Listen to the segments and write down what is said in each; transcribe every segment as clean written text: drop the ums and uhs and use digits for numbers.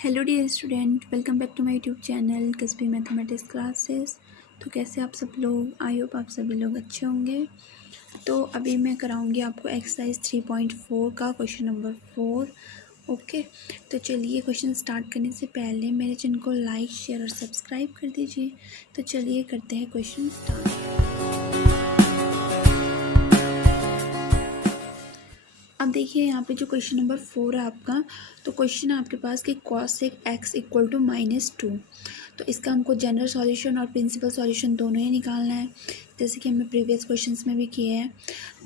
Hello dear student, welcome back to my YouTube channel कसबी mathematics classes. तो कैसे आप सब लोग? आई होप आप सभी लोग अच्छे होंगे। तो अभी मैं कराऊंगी आपको एक्सरसाइज 3.4 का क्वेश्चन नंबर 4। ओके, तो चलिए क्वेश्चन स्टार्ट करने से पहले मेरे चैनल को लाइक, शेयर और सब्सक्राइब कर दीजिए। तो चलिए करते हैं क्वेश्चन स्टार्ट। अब देखिए यहाँ पे जो क्वेश्चन नंबर 4 है आपका, तो क्वेश्चन है आपके पास कि cos x इक्वल टू -2। तो इसका हमको जनरल सॉल्यूशन और प्रिंसिपल सॉल्यूशन दोनों ही निकालना है, जैसे कि हमने प्रीवियस क्वेश्चंस में भी किए हैं।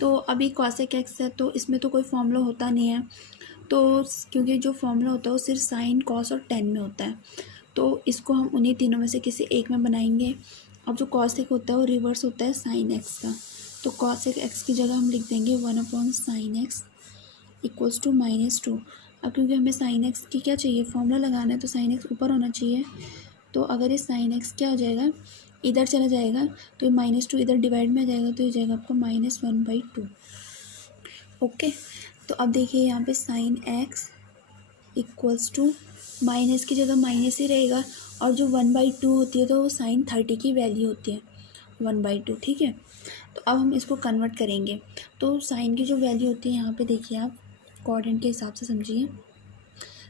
तो अभी cos x है तो इसमें तो कोई फॉर्मूला होता नहीं है, तो क्योंकि जो फॉर्मूला होता है वो सिर्फ साइन, कॉस और टेन में होता है। तो इसको हम उन्हीं तीनों में से किसी एक में बनाएंगे। अब जो cos x होता है वो रिवर्स होता है साइन x का, तो cos x की जगह हम लिख देंगे 1/sin x इक्वल्स टू -2। अब क्योंकि हमें साइन एक्स की क्या चाहिए, फॉर्मूला लगाना है, तो साइन एक्स ऊपर होना चाहिए। तो अगर ये साइन एक्स क्या हो जाएगा, इधर चला जाएगा, तो ये -2 इधर डिवाइड में आ जाएगा, तो ये जाएगा आपका -1/2। ओके, तो अब देखिए यहाँ पे sine x equals to minus की जगह माइनस ही रहेगा, और जो 1/2 होती है तो वो साइन 30 की वैल्यू होती है 1/2। ठीक है, तो अब हम इसको कन्वर्ट करेंगे। तो साइन की जो वैल्यू होती है यहाँ पे देखिए, आप कोऑर्डिनेट के हिसाब से समझिए।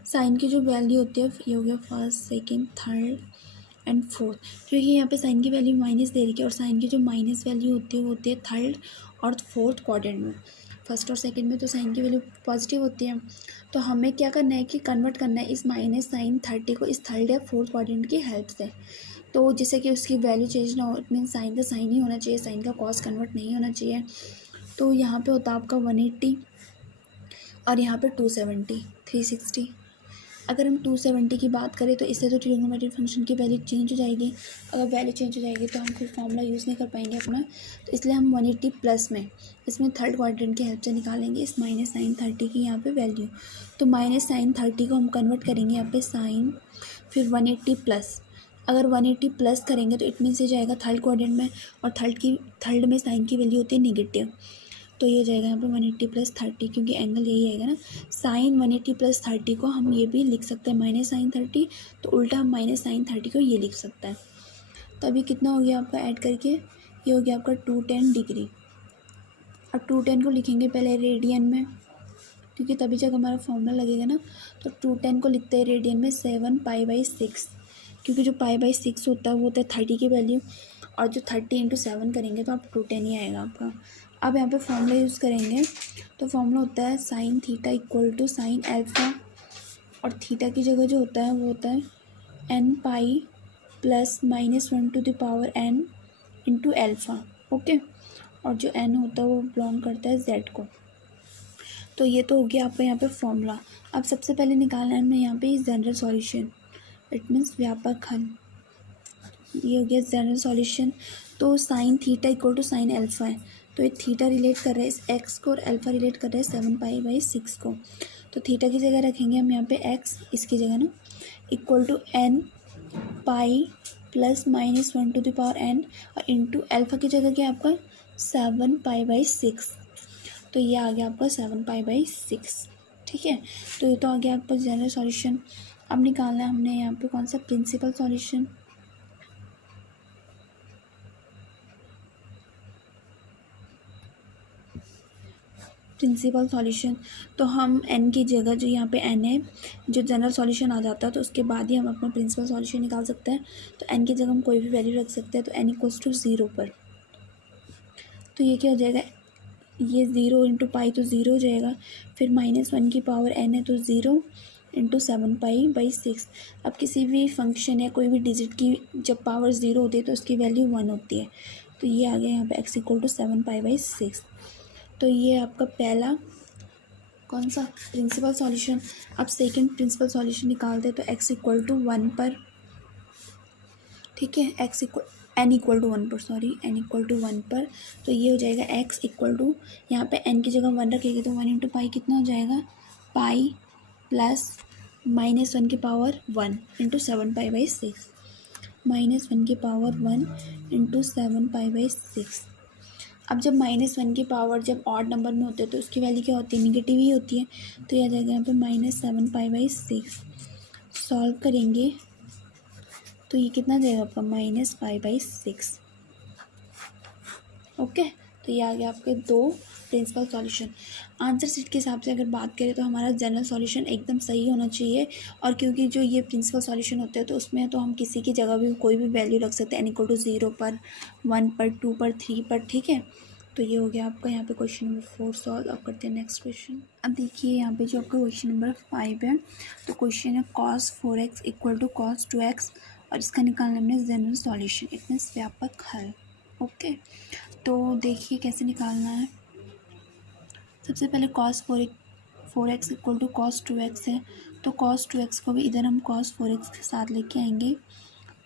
साइन की जो वैल्यू होती है ये हो गया first, second, third and fourth, क्योंकि यहाँ पे साइन की वैल्यू माइनस दे रही है, और साइन की जो माइनस वैल्यू होती है वो होती है थर्ड और फोर्थ क्वाड्रेंट में। फर्स्ट और सेकंड में तो साइन की वैल्यू पॉजिटिव होती है, तो हमें क्या करना है कि कन्वर्ट करना है इस -sin30 को इस थर्ड या फोर्थ क्वाड्रेंट की हेल्प से। तो जिससे कि उसकी वैल्यू चेंज ना हो, इट मीन साइन का साइन ही होना चाहिए, साइन का कॉस कन्वर्ट नहीं होना चाहिए। तो यहाँ पे होता है आपका 180 और यहाँ पे 270, 360। अगर हम 270 की बात करें तो इससे तो ट्रिग्नोमेट्रिक फंक्शन की वैल्यू चेंज हो जाएगी। अगर वैल्यू चेंज हो जाएगी तो हम फिर फॉर्मूला यूज़ नहीं कर पाएंगे अपना, तो इसलिए हम 180 प्लस में इसमें थर्ड क्वाड्रेंट की हेल्प से निकालेंगे इस -sin30 की यहाँ पे वैल्यू। तो -sin30 को हम कन्वर्ट करेंगे यहाँ पे साइन, फिर 180 प्लस। अगर 180 प्लस करेंगे तो इट मीन्स ये जाएगा थर्ड क्वाड्रेंट में, और थर्ड में साइन की वैल्यू होती है नेगेटिव, तो ये जाएगा यहाँ पे 180 प्लस 30, क्योंकि एंगल यही आएगा ना। साइन 180 प्लस 30 को हम ये भी लिख सकते हैं -sin30, तो उल्टा हम -sin30 को ये लिख सकते हैं। तो अभी कितना हो गया आपका ऐड करके, ये हो गया आपका 210 डिग्री। अब 210 को लिखेंगे पहले रेडियन में, क्योंकि तभी जब हमारा फॉर्मूला लगेगा ना। तो 210 को लिखते हैं रेडियन में 7π/6, क्योंकि जो π/6 होता है वो होता है 30 की वैल्यू, और जो 30 × 7 करेंगे तो आप 210 ही आएगा आपका। अब यहाँ पे फॉर्मूला यूज़ करेंगे, तो फॉर्मूला होता है sine theta equal to sine alpha, और थीटा की जगह जो होता है वो होता है n plus -1/n into alpha. Okay, और जो n होता है वो बिलोंग करता है z को। तो ये तो हो गया आपका यहाँ पे फॉर्मूला। अब सबसे पहले निकालना है हमें यहाँ पे जनरल सॉल्यूशन, इट मीन्स व्यापक हल। ये हो गया जनरल सॉल्यूशन। तो sine theta equal to sine alpha है, तो ये थीटा रिलेट कर रहा है इस x को, और अल्फ़ा रिलेट कर रहा है 7π/6 को। तो थीटा की जगह रखेंगे हम यहाँ पे x, इसकी जगह ना, equal to n pi plus -1/n, और इंटू अल्फ़ा की जगह क्या आपका 7π/6। तो ये आ गया आपका 7π/6। ठीक है, तो ये तो आ गया आपका जनरल सॉल्यूशन। अब निकालना है हमने यहाँ पे कौन सा, प्रिंसिपल सॉल्यूशन। प्रिंसिपल सॉल्यूशन, तो हम n की जगह जो यहाँ पे n है, जो जनरल सॉल्यूशन आ जाता है तो उसके बाद ही हम अपना प्रिंसिपल सॉल्यूशन निकाल सकते हैं। तो n की जगह हम कोई भी वैल्यू रख सकते हैं, तो n इक्वल्स टू 0 पर। तो ये क्या हो जाएगा, ये 0 × पाई तो 0 हो जाएगा, फिर -1 की पावर n है तो 0 × 7π/6। अब किसी भी फंक्शन या कोई भी डिजिट की जब पावर 0 होती है तो उसकी वैल्यू 1 होती है। तो ये आ गया यहाँ पे x इक्वल टू 7π/6। तो ये आपका पहला कौन सा, प्रिंसिपल सॉल्यूशन। अब सेकंड प्रिंसिपल सॉल्यूशन निकालते तो x इक्वल टू 1 पर। ठीक है, n इक्वल टू 1 पर, सॉरी n इक्वल टू 1 पर। तो ये हो जाएगा x इक्वल टू, यहाँ पे n की जगह 1 रखेंगे तो 1 × पाई कितना हो जाएगा, पाई प्लस -1 की पावर 1 इंटू 7π/6, -1 की पावर 1 इंटू 7π/6। अब जब -1 की पावर जब ऑड नंबर में होते हैं तो उसकी वैल्यू क्या होती है, निगेटिव ही होती है। तो यह आ जाएगा यहाँ पे -7π/6। सॉल्व करेंगे तो ये कितना जाएगा आपका -5/6। ओके, तो ये आ गया आपके 2 प्रिंसिपल सॉल्यूशन। आंसर सीट के हिसाब से अगर बात करें तो हमारा जनरल सॉल्यूशन एकदम सही होना चाहिए, और क्योंकि जो ये प्रिंसिपल सॉल्यूशन होते हैं तो उसमें तो हम किसी की जगह भी कोई भी वैल्यू रख सकते हैं, n = 0 पर, 1 पर, 2 पर, 3 पर, ठीक है। तो ये हो गया आपका यहाँ पे क्वेश्चन नंबर 4 सॉल्व। अब करते हैं नेक्स्ट क्वेश्चन। अब देखिए यहाँ पे जो आपका क्वेश्चन नंबर 5 है, तो क्वेश्चन है cos 4x = cos 2x, और इसका निकालना हमने जनरल सॉल्यूशन, इट मीन्स व्यापक हल। ओके, तो देखिए कैसे निकालना है। सबसे पहले cos 4x = cos 2x है, तो cos 2x को भी इधर हम cos 4x के साथ लेके आएंगे,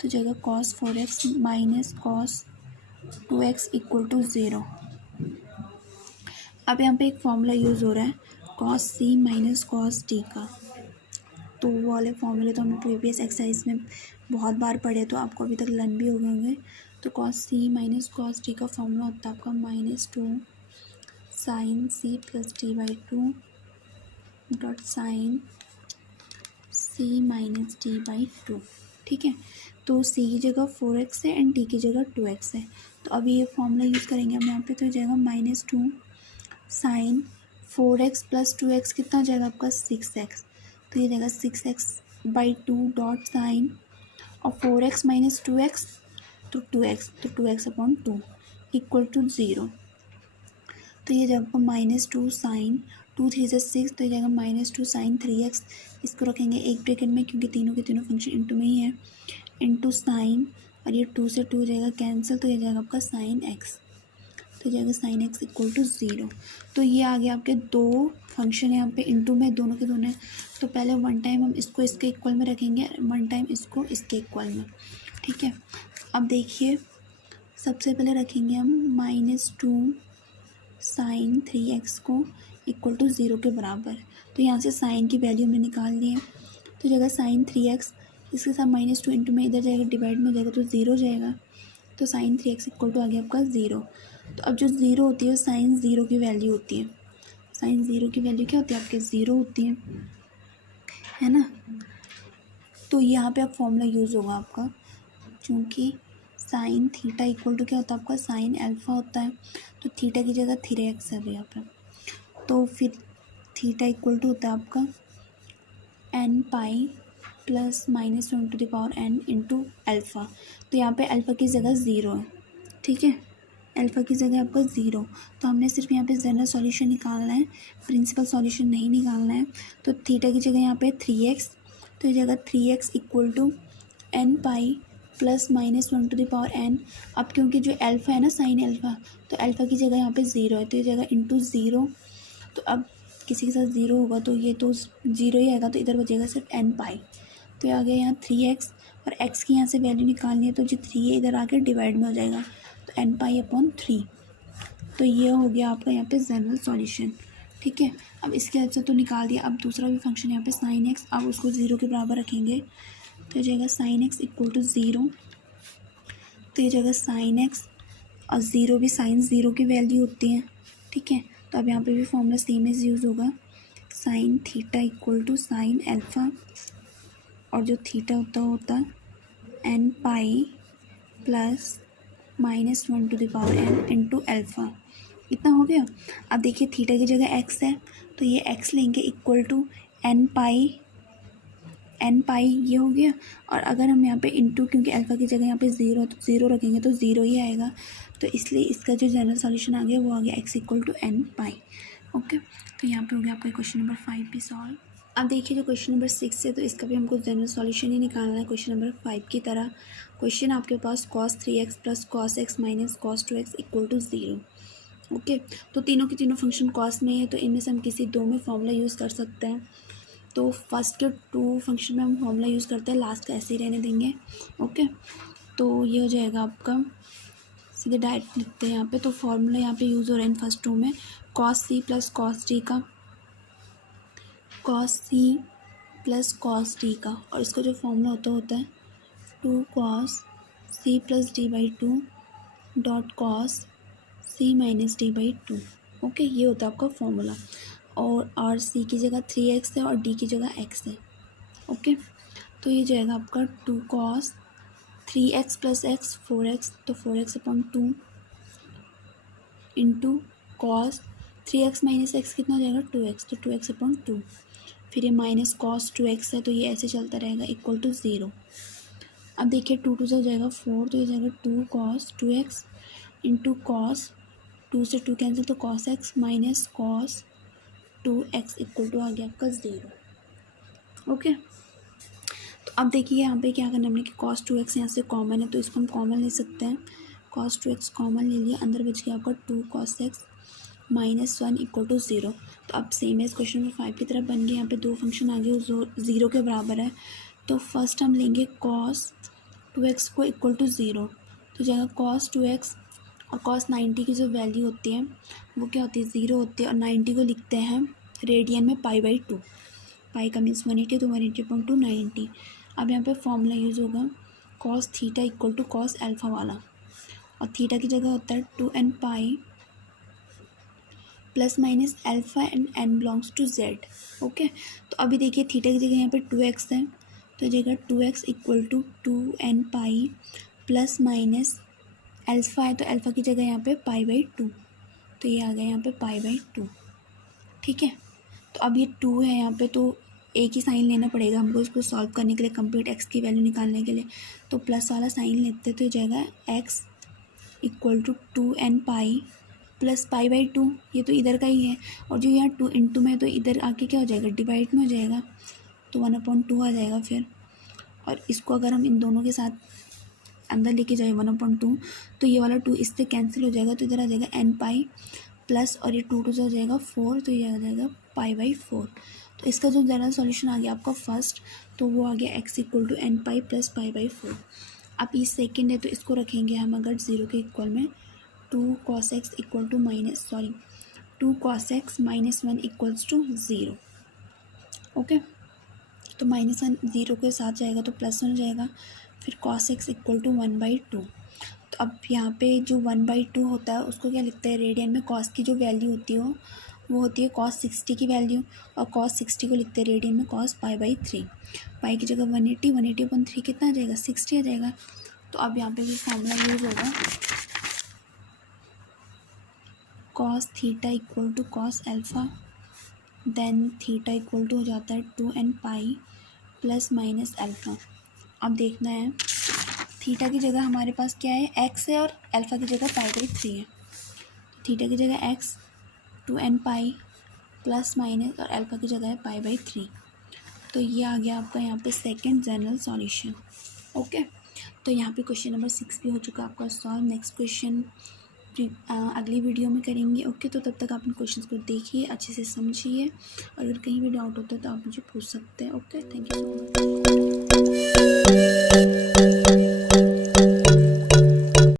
तो जगह cos 4x minus cos 2x = 0। अब यहाँ पे एक फॉर्मूला यूज़ हो रहा है cos c minus cos d का, तो वो वाले फॉर्मूले तो हमने प्रीवियस एक्सरसाइज में बहुत बार पढ़े, तो आपको अभी तक लर्न भी हो गए होंगे। तो cos c minus cos d का फॉर्मूला होता है आपका -2 sin c + d/2 dot sin c minus d/2, ठीक है। तो c की जगह 4x है एंड d की जगह 2x है, तो अभी ये फॉर्मूला यूज़ करेंगे हम यहाँ पे, तो हो जाएगा -2 sin 4x + 2x कितना हो जाएगा आपका 6x, तो ये जाएगा 6x/2 डॉट साइन, और 4x माइनस 2x तो 2x, तो 2x/2 = 0। तो ये जाएगा -2 साइन 2 3 से 6, तो ये जाएगा -2 sin 3x। इसको रखेंगे एक ब्रैकेट में क्योंकि तीनों के तीनों फंक्शन इंटू में ही है, इंटू साइन, और ये 2 से 2 जाएगा कैंसिल, तो ये जाएगा आपका sin x, तो जाएगा sin x = 0। तो ये आ गया आपके 2 फंक्शन यहाँ पे इंटू में, दोनों के दोनों। तो पहले 1 टाइम हम इसको इसके इक्वल में रखेंगे, 1 टाइम इसको इसके इक्वल में, ठीक है। अब देखिए सबसे पहले रखेंगे हम -2 sin 3x को = 0 के बराबर, तो यहाँ से साइन की वैल्यू हमें निकालनी है, तो जगह sin 3x इसके साथ -2 इंटू में इधर जाएगा डिवाइड में हो जाएगा, तो 0 जाएगा, तो sin 3x = आ गया आपका 0। तो अब जो 0 होती है साइन 0 की वैल्यू होती है, साइन 0 की वैल्यू क्या होती है आपके 0 होती है ना। तो यहाँ पे अब फॉर्मूला यूज़ होगा आपका, क्योंकि साइन थीटा = क्या होता है आपका साइन अल्फ़ा होता है, तो थीटा की जगह 3x है यहाँ पे, तो फिर थीटा = होता है आपका n pi plus -1/n into alpha, तो यहाँ पे अल्फ़ा की जगह 0 है, ठीक है, अल्फ़ा की जगह आपका 0। तो हमने सिर्फ यहाँ पे जनरल सॉल्यूशन निकालना है, प्रिंसिपल सॉल्यूशन नहीं निकालना है। तो थीटा की जगह यहाँ पे 3x, तो ये जगह 3x = n pi plus -1/n। अब क्योंकि जो अल्फ़ा है ना साइन अल्फ़ा, तो अल्फ़ा की जगह यहाँ पे 0 है, तो ये जगह इंटू 0। तो अब किसी के साथ 0 होगा तो ये तो 0 ही आएगा, तो इधर बचेगा सिर्फ n पाई, तो ये आ गया यहाँ 3x, और x की यहाँ से वैल्यू निकालनी है, तो जो 3 है इधर आके डिवाइड में हो जाएगा, तो n/3। तो ये हो गया आपका यहाँ पे जनरल सॉल्यूशन, ठीक है। अब इसके अच्छा तो निकाल दिया। अब दूसरा भी फंक्शन यहाँ पे sin x, अब उसको 0 के बराबर रखेंगे, तो ये जाएगा sin x = 0, तो ये जाएगा sin x, और 0 भी साइन 0 की वैल्यू होती है, ठीक है। तो अब यहाँ पे भी फॉर्मूला सेम इज यूज़ होगा, sin थीटा = साइन अल्फ़ा, और जो थीटा होता है n pi plus -1/n into alpha, इतना हो गया। अब देखिए थीटा की जगह x है, तो ये x लेंगे = n पाई, ये हो गया। और अगर हम यहाँ पे इंटू, क्योंकि अल्फ़ा की जगह यहाँ पे 0 तो 0 रखेंगे तो 0 ही आएगा, तो इसलिए इसका जो जनरल सॉल्यूशन आ गया वो आ गया x = n पाई। ओके, तो यहाँ पे हो गया आपका क्वेश्चन नंबर 5 भी सॉल्व। अब देखिए जो क्वेश्चन नंबर 6 है, तो इसका भी हमको जनरल सॉल्यूशन ही निकालना है क्वेश्चन नंबर 5 की तरह। क्वेश्चन आपके पास cos 3x + cos x minus cos 2x = 0। Okay, तो तीनों के तीनों फंक्शन कॉस में है, तो इनमें से हम किसी 2 में फॉर्मूला यूज़ कर सकते हैं। तो फर्स्ट के 2 फंक्शन में हम फॉर्मूला यूज़ करते हैं, लास्ट का ऐसे ही रहने देंगे। ओके, तो ये हो जाएगा आपका, सीधे डायरेक्ट लिखते हैं यहाँ पे। तो फॉर्मूला यहाँ पे यूज़ हो रहा है इन फर्स्ट 2 में, cos c + cos d का, cos c + cos d का, और इसका जो फॉर्मूला होता है 2 cos c + d/2 dot cos c minus d/2। Okay, ये होता है आपका फॉर्मूला, और सी की जगह 3x है और डी की जगह x है। ओके, तो ये जाएगा आपका 2 cos 3x plus x 4x, तो 4x upon 2 into cos 3x minus x कितना हो जाएगा 2x, तो 2x अपॉन 2, फिर ये माइनस कॉस 2x है तो ये ऐसे चलता रहेगा इक्वल टू 0। अब देखिए 2 2 से हो जाएगा 4, तो ये जाएगा 2 cos 2x इंटू कॉस 2 से 2 कैंसिल, तो cos x minus cos 2x equal to आ गया आपका 0। ओके, तो अब देखिए यहाँ पे क्या करना है हमने कि cos 2x यहाँ से कॉमन है तो इसको हम कॉमन ले सकते हैं। cos 2x कॉमन ले लिया, अंदर बच गया आपका 2 cos x minus 1 equal to 0। तो अब सेम एज क्वेश्चन नंबर 5 की तरफ बन गया। यहाँ पे दो फंक्शन आ गए जो 0 के बराबर है, तो फर्स्ट हम लेंगे cos 2x को इक्वल टू 0, तो जाएगा cos 2x और cos 90 की जो वैल्यू होती है वो क्या होती है 0 होती है, और 90 को लिखते हैं रेडियन में π/2, पाई का मीन्स 180, तो 180/2 90। अब यहाँ पे फॉर्मूला यूज़ होगा cos theta equal to cos alpha वाला, और थीटा की जगह होता है 2n pi plus minus alpha and n belongs to z। Okay, तो अभी देखिए थीटा की जगह यहाँ पे 2x है, तो जगह 2x equal to 2n pi plus minus alpha है, तो अल्फ़ा की जगह यहाँ पे π/2, तो ये आ गया यहाँ पे π/2। ठीक है, तो अब ये 2 है यहाँ पे, तो एक ही साइन लेना पड़ेगा हमको इसको सॉल्व करने के लिए, कंप्लीट x की वैल्यू निकालने के लिए, तो प्लस वाला साइन लेते तो ये जाएगा x equal to 2n pi plus π/2, ये तो इधर का ही है, और जो यहाँ 2 इंटू में है तो इधर आके क्या हो जाएगा डिवाइड में हो जाएगा, तो 1/2 आ जाएगा फिर। और इसको अगर हम इन दोनों के साथ अंदर लेके जाए 1/2, तो ये वाला 2 इससे कैंसिल हो जाएगा, तो इधर आ जाएगा n पाई प्लस, और ये 2 2 से हो जाएगा 4, तो ये आ जाएगा π/4। तो इसका जो जनरल सॉल्यूशन आ गया आपका फर्स्ट, तो वो आ गया x equal to n pi plus π/4। अब ये सेकेंड है तो इसको रखेंगे हम अगर 0 के इक्वल में, 2 cos x equal to 2 cos x minus 1 equals to 0। Okay, तो -1 0 के साथ जाएगा तो +1 हो जाएगा, फिर cos x इक्वल टू 1/2। तो अब यहाँ पे जो 1/2 होता है उसको क्या लिखते हैं रेडियन में, cos की जो वैल्यू होती है वो होती है cos 60 की वैल्यू, और cos 60 को लिखते हैं रेडियन में cos π/3। पाई की जगह 180, 180/3 कितना आ जाएगा 60 आ जाएगा। तो अब यहाँ पे भी फॉर्मूला यूज़ होगा cos theta equal to cos alpha, then theta equal to हो जाता है 2n pi plus minus alpha. अब देखना है थीटा की जगह हमारे पास क्या है x है, और अल्फ़ा की जगह π/3 है, थीटा की जगह x 2n pi plus minus, और अल्फ़ा की जगह है π/3। तो ये आ गया आपका यहाँ पे सेकंड जनरल सॉल्यूशन। ओके, तो यहाँ पे क्वेश्चन नंबर 6 भी हो चुका है आपका सॉल्व। नेक्स्ट क्वेश्चन अगली वीडियो में करेंगे। ओके, तो तब तक आप इन क्वेश्चंस को देखिए, अच्छे से समझिए, और अगर कहीं भी डाउट होता है तो आप मुझे पूछ सकते हैं। Okay, thank you so much.